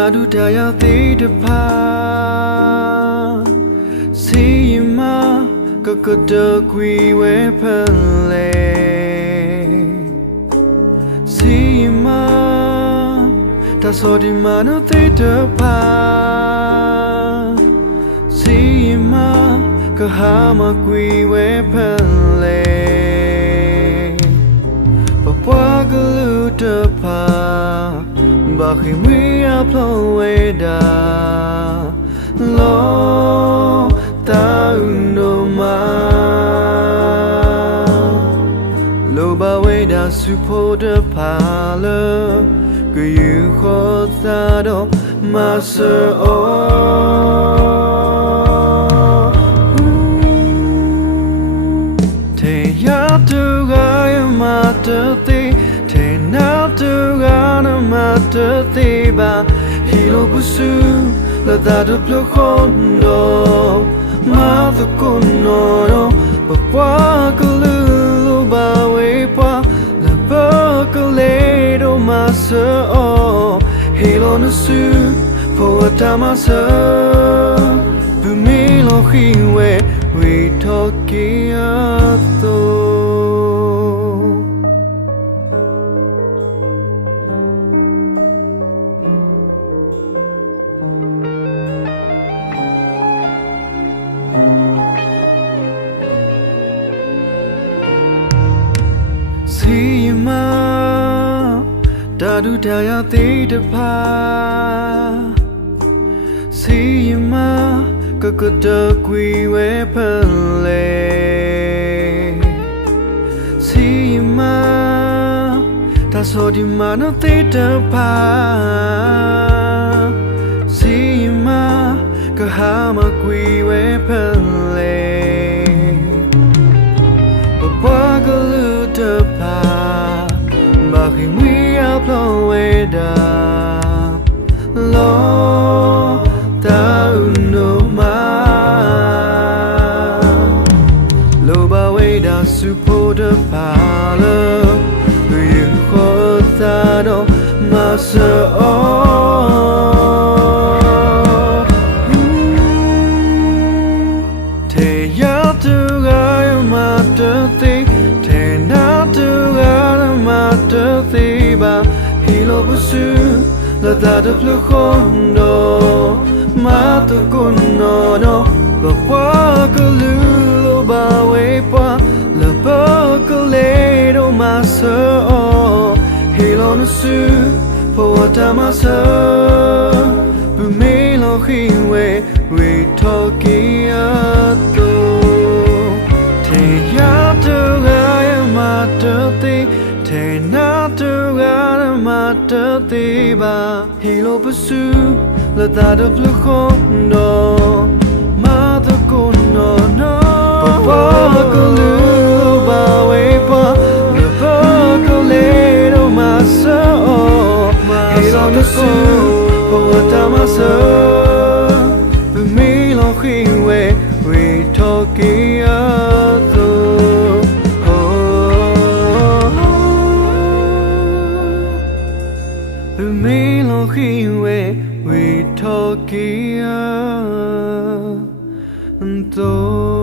Tadu daya tidapa Sima Kakoda kui we pale Sima Tasodi mano tidapa Sima Kahama kui we pale Papagalu dapa Bakhi mi aploeda lo ta no ma lo ba we da support the pala que you hold that up master te ya tu ga ma te te na tu ga na ma te ba hilo busu la da de blokondo ma the kono pa pa kulu ba we pa la pa kale do ma so hilo no su po ta ma so bu mi lo khiwe we talking to Sima Dadu daya tidapa Sima Kakoda kui we pale Sima Tasodi mano tidapa Sima Kahama kui we pale Papagalu dapa Bakhi mi aploeda lo ta no ma lo ba we da support the pala you hold that on my soul te ya tu ga ma te te na tu ga ma te ba hilo busu la da de blokondo ma to kono no ba kwa kulu ba we pa la ba kale do ma so hilo no su po ta ma so bu me lo khiwe we talking to te ya to ga ma te te na tu ga ma te ba hilo busu la da de blokondo ma to kono no pa kulu ba we pa la pa kale do ma so hilo no su po ta ma so bu mi lo khiwe we talking we talking to